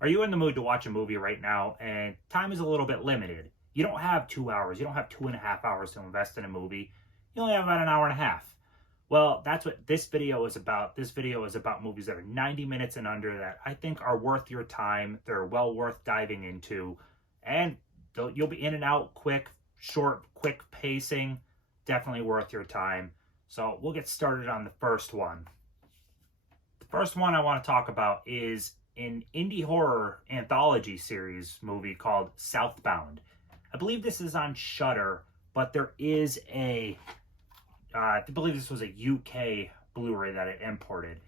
Are you in the mood to watch a movie right now and time is a little bit limited? You don't have 2 hours, you don't have 2.5 hours to invest in a movie. You only have about an hour and a half. Well, that's what this video is about. This video is about movies that are 90 minutes and under that I think are worth your time. They're well worth diving into. And you'll be in and out quick, short, quick pacing. Definitely worth your time. So we'll get started on the first one. The first one I want to talk about is an indie horror anthology series movie called Southbound. I believe this is on Shudder, but there is I believe this was a UK Blu-ray that it imported.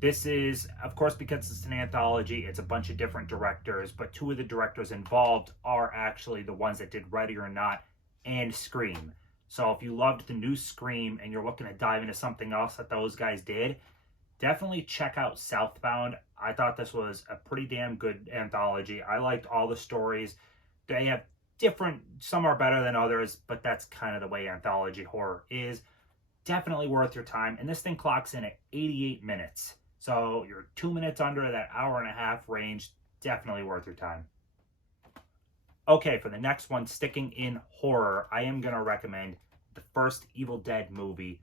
This is, of course, because it's an anthology, it's a bunch of different directors, but two of the directors involved are actually the ones that did Ready or Not and Scream. So if you loved the new Scream and you're looking to dive into something else that those guys did, definitely check out Southbound. I thought this was a pretty damn good anthology. I liked all the stories. They have some are better than others, but that's kind of the way anthology horror is. Definitely worth your time. And this thing clocks in at 88 minutes. So you're 2 minutes under that hour and a half range. Definitely worth your time. Okay, for the next one, sticking in horror, I am going to recommend the first Evil Dead movie.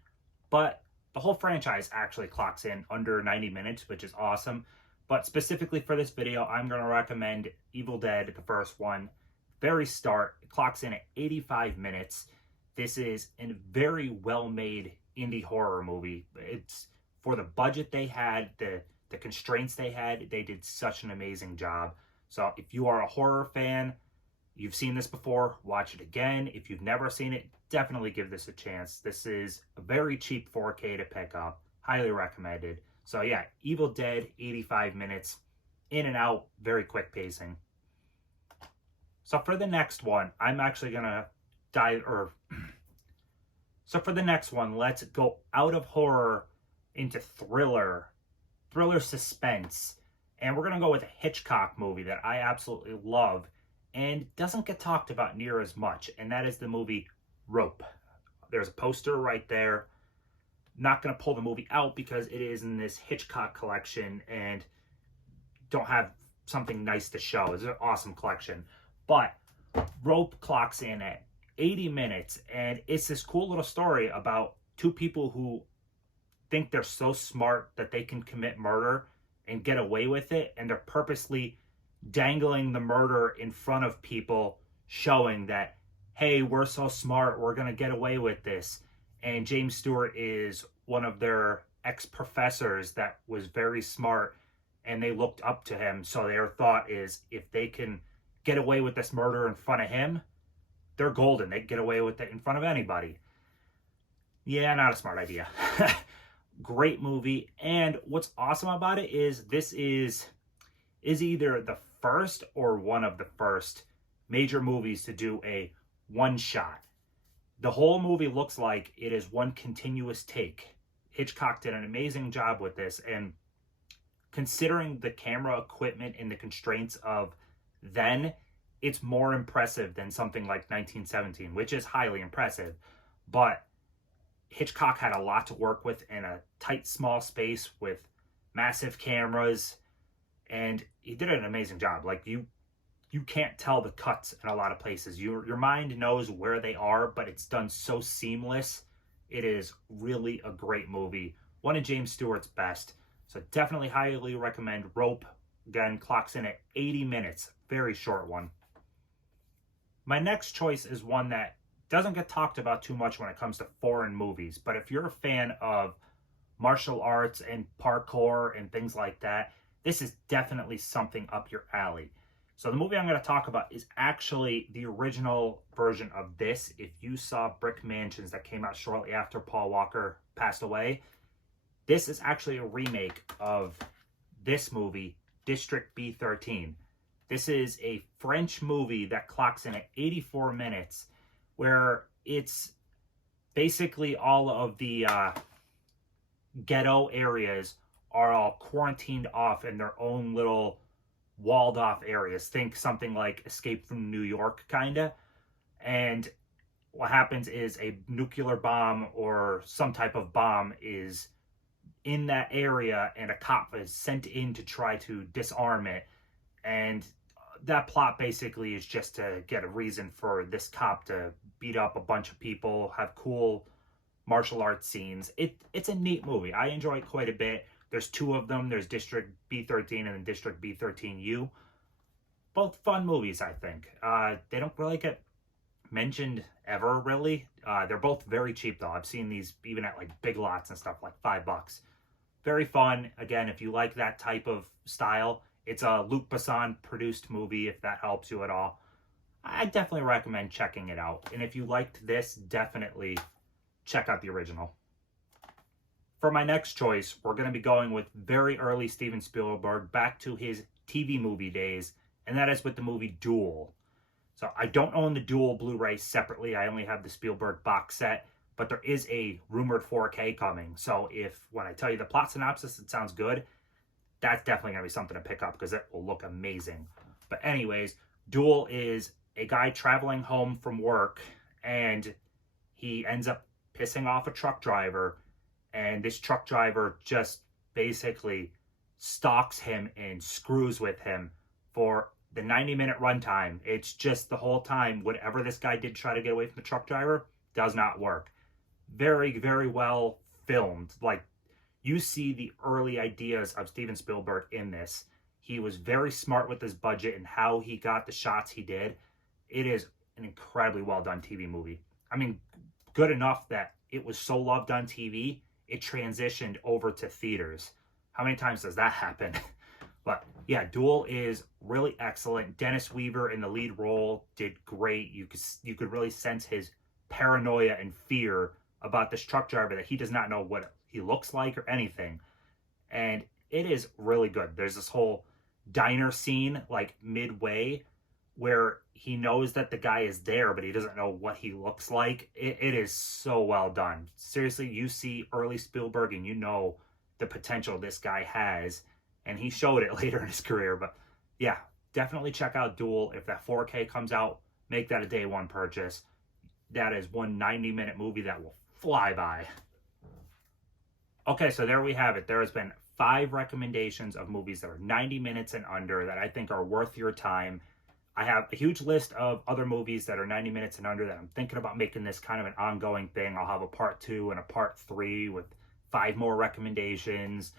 But the whole franchise actually clocks in under 90 minutes, which is awesome. But specifically for this video, I'm going to recommend Evil Dead, the first one. Very start, it clocks in at 85 minutes. This is a very well-made indie horror movie. It's for the budget they had, the constraints they had, they did such an amazing job. So if you are a horror fan, you've seen this before, watch it again. If you've never seen it, definitely give this a chance. This is a very cheap 4K to pick up. Highly recommended. So yeah, Evil Dead, 85 minutes, in and out, very quick pacing. So for the next one, I'm actually going to So for the next one, let's go out of horror into thriller suspense. And we're going to go with a Hitchcock movie that I absolutely love and doesn't get talked about near as much. And that is the movie Rope. There's a poster right there. Not going to pull the movie out because it is in this Hitchcock collection and don't have something nice to show. It's an awesome collection. But Rope clocks in at 80 minutes, and it's this cool little story about two people who think they're so smart that they can commit murder and get away with it, and they're purposely dangling the murder in front of people, showing that, hey, we're so smart, we're going to get away with this. And James Stewart is one of their ex-professors that was very smart, and they looked up to him. So their thought is, if they can get away with this murder in front of him, they're golden. They get away with it in front of anybody. Yeah, not a smart idea. Great movie. And what's awesome about it is this is either the first or one of the first major movies to do a one shot. The whole movie looks like it is one continuous take. Hitchcock did an amazing job with this, and considering the camera equipment and the constraints of then, it's more impressive than something like 1917, which is highly impressive. But Hitchcock had a lot to work with in a tight, small space with massive cameras, and he did an amazing job. Like, you can't tell the cuts in a lot of places. Your mind knows where they are, but it's done so seamless. It is really a great movie. One of James Stewart's best. So definitely highly recommend Rope. Again, clocks in at 80 minutes. Very short one. My next choice is one that doesn't get talked about too much when it comes to foreign movies. But if you're a fan of martial arts and parkour and things like that, this is definitely something up your alley. So the movie I'm going to talk about is actually the original version of this. If you saw Brick Mansions that came out shortly after Paul Walker passed away, this is actually a remake of this movie, District B13. This is a French movie that clocks in at 84 minutes, where it's basically all of the ghetto areas are all quarantined off in their own little walled off areas. Think something like Escape from New York, kinda. And what happens is a nuclear bomb or some type of bomb is in that area, and a cop is sent in to try to disarm it. And that plot basically is just to get a reason for this cop to beat up a bunch of people, have cool martial arts scenes. It's a neat movie. I enjoy it quite a bit. There's two of them. There's District B13 and then District B13U. Both fun movies, I think. They don't really get mentioned ever, really. They're both very cheap, though. I've seen these even at like Big Lots and stuff, like $5. Very fun. Again, if you like that type of style, it's a Luc Besson produced movie, if that helps you at all. I definitely recommend checking it out. And if you liked this, definitely check out the original. For my next choice, we're going to be going with very early Steven Spielberg, back to his TV movie days, and that is with the movie Duel. So I don't own the Duel Blu-ray separately. I only have the Spielberg box set, but there is a rumored 4K coming. So if, when I tell you the plot synopsis, it sounds good, that's definitely going to be something to pick up because it will look amazing. But anyways, Duel is a guy traveling home from work, and he ends up pissing off a truck driver, and this truck driver just basically stalks him and screws with him for the 90-minute runtime. It's just the whole time, whatever this guy did try to get away from the truck driver, does not work. Very, very well filmed. Like, you see the early ideas of Steven Spielberg in this. He was very smart with his budget and how he got the shots he did. It is an incredibly well done TV movie. I mean, good enough that it was so loved on TV, it transitioned over to theaters. How many times does that happen? But yeah, Duel is really excellent. Dennis Weaver in the lead role did great. You could really sense his paranoia and fear about this truck driver, that he does not know what he looks like or anything. And it is really good. There's this whole diner scene like midway where he knows that the guy is there, but he doesn't know what he looks like. It is so well done. Seriously, you see early Spielberg and you know the potential this guy has, and he showed it later in his career. But yeah, definitely check out Duel. If that 4K comes out, make that a day one purchase. That is one 90-minute movie that will fly by. Okay, so there we have it. There has been 5 recommendations of movies that are 90 minutes and under that I think are worth your time. I have a huge list of other movies that are 90 minutes and under that I'm thinking about making this kind of an ongoing thing. I'll have a part 2 and a part 3 with 5 more recommendations.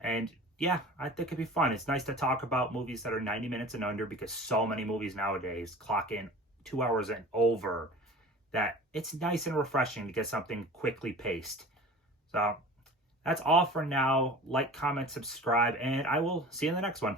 And yeah, I think it'd be fun. It's nice to talk about movies that are 90 minutes and under, because so many movies nowadays clock in 2 hours and over, that it's nice and refreshing to get something quickly paced. So that's all for now. Like, comment, subscribe, and I will see you in the next one.